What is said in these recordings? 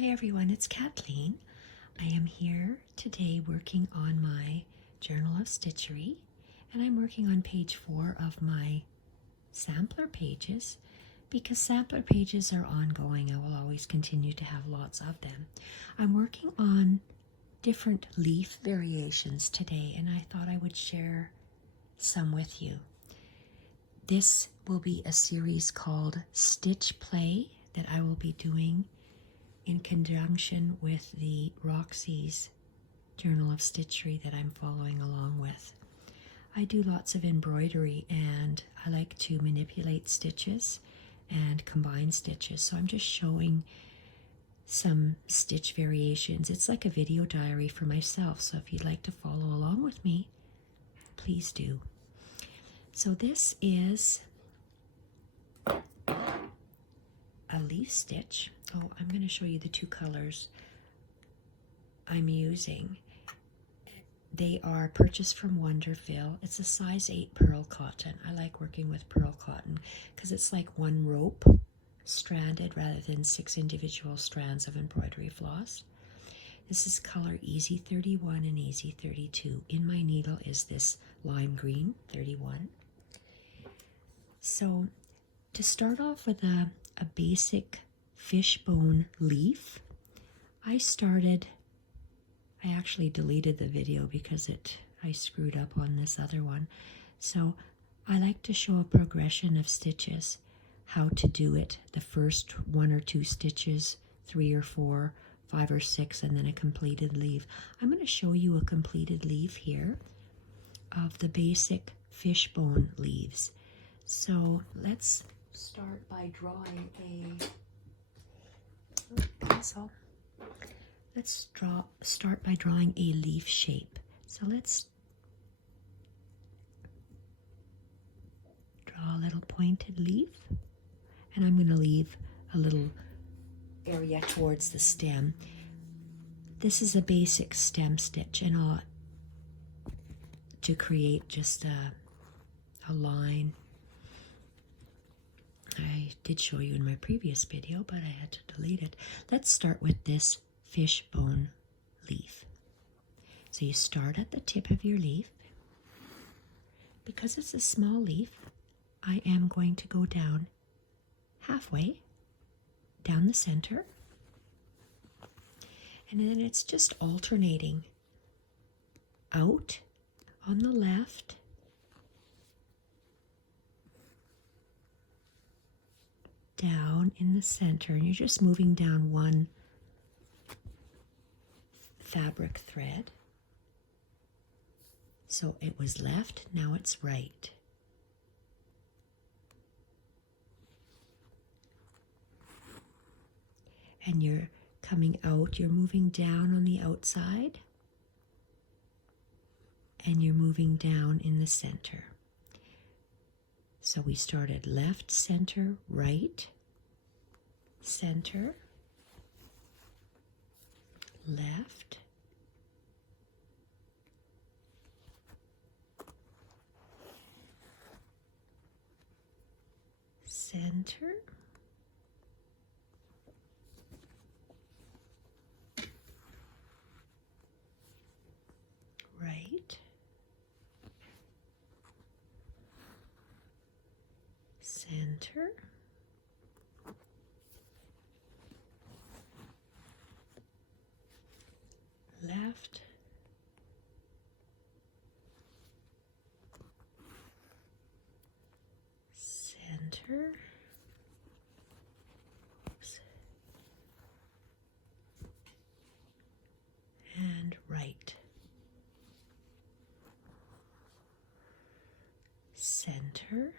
Hi everyone, it's Kathleen. I am here today working on my Journal of Stitchery, and I'm working on page 4 of my sampler pages because sampler pages are ongoing. I will always continue to have lots of them. I'm working on different leaf variations today, and I thought I would share some with you. This will be a series called Stitch Play that I will be doing in conjunction with the Roxy's Journal of Stitchery that I'm following along with. I do lots of embroidery and I like to manipulate stitches and combine stitches, so I'm just showing some stitch variations. It's like a video diary for myself, so if you'd like to follow along with me, please do. So this is a leaf stitch. Oh, I'm going to show you the two colors I'm using. They are purchased from Wonderfil. It's a size 8 pearl cotton. I like working with pearl cotton because it's like one rope stranded rather than 6 individual strands of embroidery floss. This is color Easy 31 and Easy 32. In my needle is this lime green 31. So to start off with a basic fishbone leaf, I actually deleted the video because I screwed up on this other one. So I like to show a progression of stitches, how to do it, the first 1 or 2 stitches, 3 or 4, 5 or 6, and then a completed leaf. I'm going to show you a completed leaf here of the basic fishbone leaves. So let's start by drawing start by drawing a leaf shape. So let's draw a little pointed leaf, and I'm going to leave a little area towards the stem. This is a basic stem stitch, and to create just a line. I did show you in my previous video, but I had to delete it. Let's start with this fishbone leaf. So you start at the tip of your leaf. Because it's a small leaf, I am going to go down halfway, down the center, and then it's just alternating out on the left, down in the center, and you're just moving down one fabric thread. So it was left, now it's right. And you're coming out, you're moving down on the outside, and you're moving down in the center. So we started left, center, right, center, left, center, right, center, left, center, and right, center,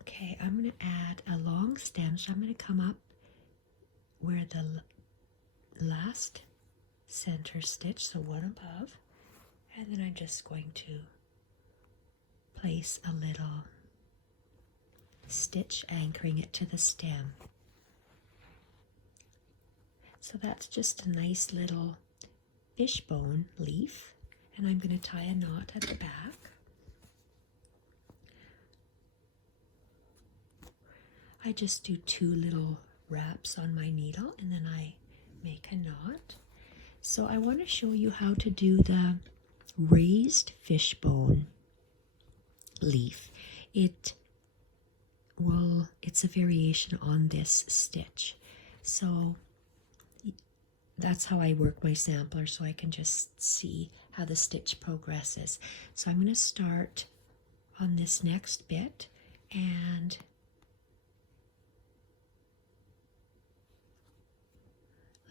okay, I'm going to add a long stem, so I'm going to come up where the last center stitch, so one above, and then I'm just going to place a little stitch anchoring it to the stem. So that's just a nice little fishbone leaf, and I'm going to tie a knot at the back. I just do 2 little wraps on my needle and then I make a knot. So I want to show you how to do the raised fishbone leaf. It's a variation on this stitch. So that's how I work my sampler, so I can just see how the stitch progresses. So I'm going to start on this next bit, and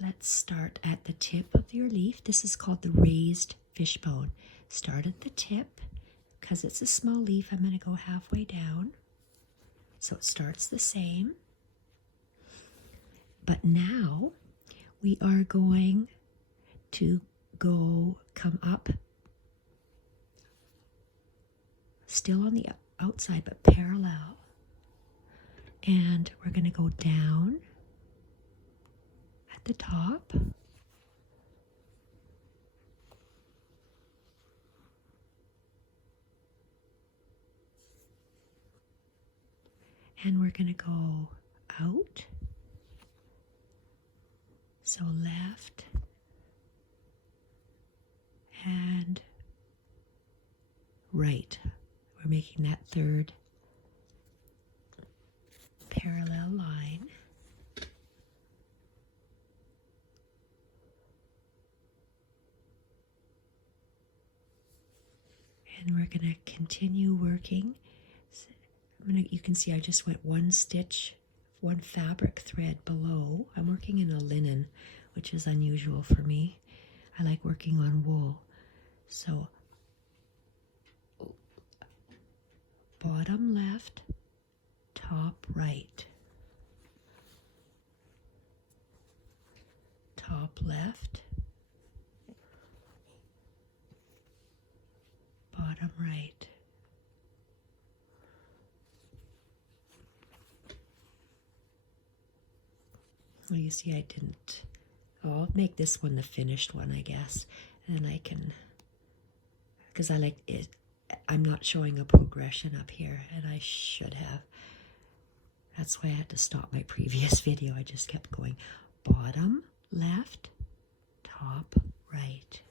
let's start at the tip of your leaf. This is called the raised fishbone. Start at the tip. Because it's a small leaf, I'm going to go halfway down. So it starts the same. But now we are going to come up, still on the outside but parallel. And we're going to go down at the top. And we're going to go out. So left and right. We're making that third parallel line. And we're going to continue working. You can see I just went 1 stitch, 1 fabric thread below. I'm working in a linen, which is unusual for me. I like working on wool. So bottom left, top right. Top left, bottom right. Well, you see I didn't. I'll make this one the finished one, I guess. And then I can, because I like it, I'm not showing a progression up here, and I should have. That's why I had to stop my previous video. I just kept going bottom, left, top, right.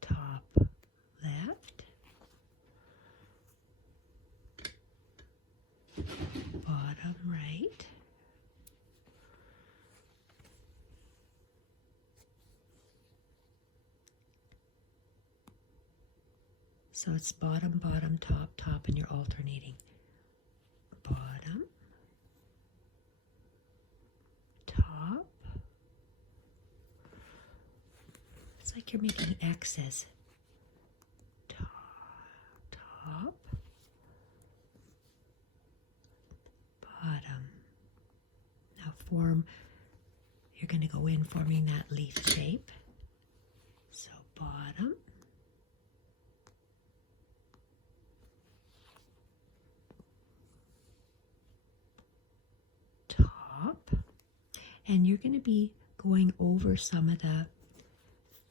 Top, left. Bottom right. So it's bottom, bottom, top, top, and you're alternating. Bottom, top. It's like you're making X's. Top, top. Bottom. Now you're going to go in forming that leaf shape. So bottom, top, and you're going to be going over some of the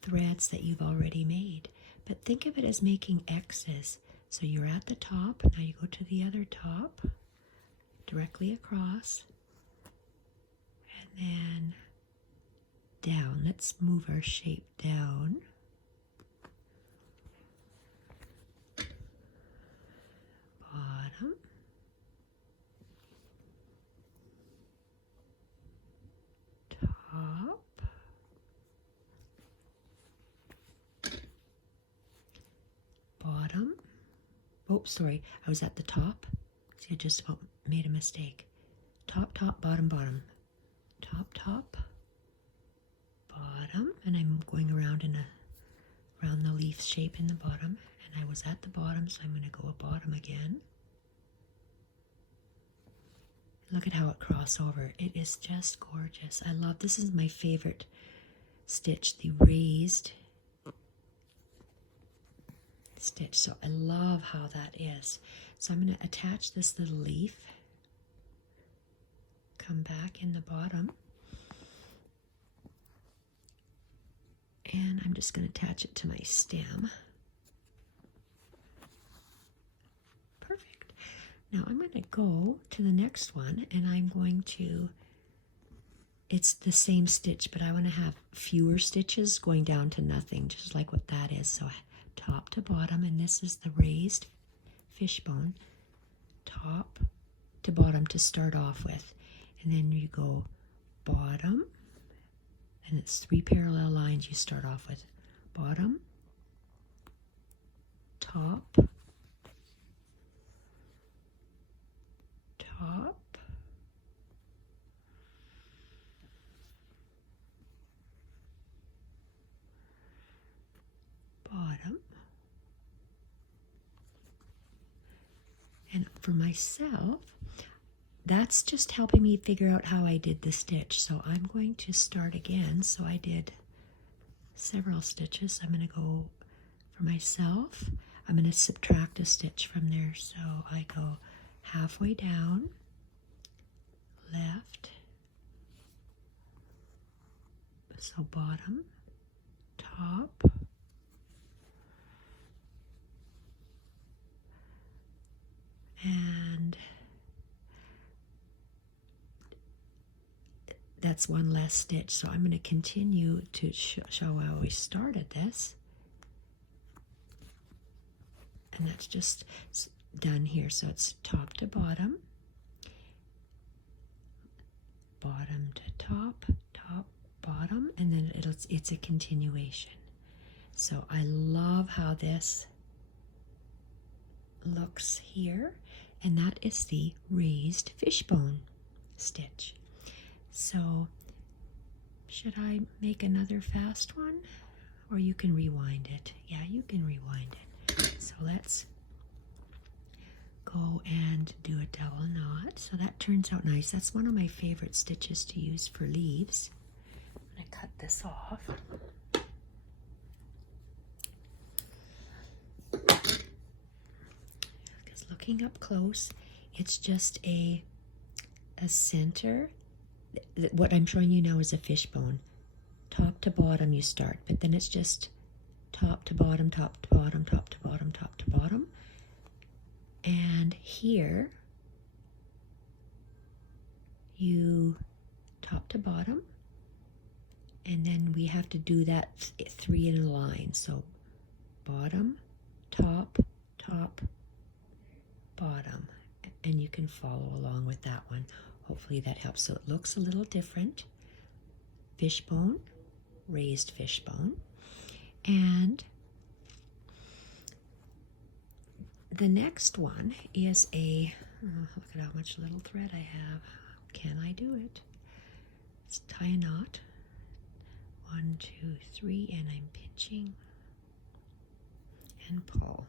threads that you've already made. But think of it as making X's. So you're at the top, now you go to the other top, directly across, and then down. Let's move our shape down. Bottom, top, bottom. Oops, sorry, I was at the top. See, I just about made a mistake. Top, top, bottom, bottom. Top, top, bottom, and I'm going around around the leaf shape in the bottom, and I was at the bottom, so I'm going to go a bottom again. Look at how it crosses over. It is just gorgeous. I love, this is my favorite stitch, the raised stitch. So I love how that is. So I'm going to attach this little leaf, come back in the bottom, and I'm just going to attach it to my stem. Now I'm going to go to the next one, and I'm going to, it's the same stitch, but I want to have fewer stitches going down to nothing, just like what that is. So top to bottom, and this is the raised fishbone, top to bottom to start off with. And then you go bottom, and it's 3 parallel lines you start off with. Bottom, top, top, bottom. And for myself, that's just helping me figure out how I did the stitch. So I'm going to start again. So I did several stitches. I'm going to go for myself. I'm going to subtract a stitch from there. So I go halfway down, left, so bottom, top, and that's one less stitch. So I'm going to continue to show how we started this. And that's just done here. So it's top to bottom, bottom to top, top, bottom, and then it's a continuation. So I love how this looks here, and that is the raised fishbone stitch. So should I make another fast one, or you can rewind it? Yeah, you can rewind it. So let's go and do a double knot. So that turns out nice. That's one of my favorite stitches to use for leaves. I'm going to cut this off. Because looking up close, it's just a center. What I'm showing you now is a fishbone. Top to bottom you start, but then it's just top to bottom, top to bottom, top to bottom, top to bottom. And here you top to bottom, and then we have to do that 3 in a line. So bottom, top, top, bottom, and you can follow along with that one. Hopefully that helps. So it looks a little different. Fishbone, raised fishbone, and the next one is a, look at how much little thread I have. Can I do it? Let's tie a knot. 1, 2, 3, and I'm pinching and pull.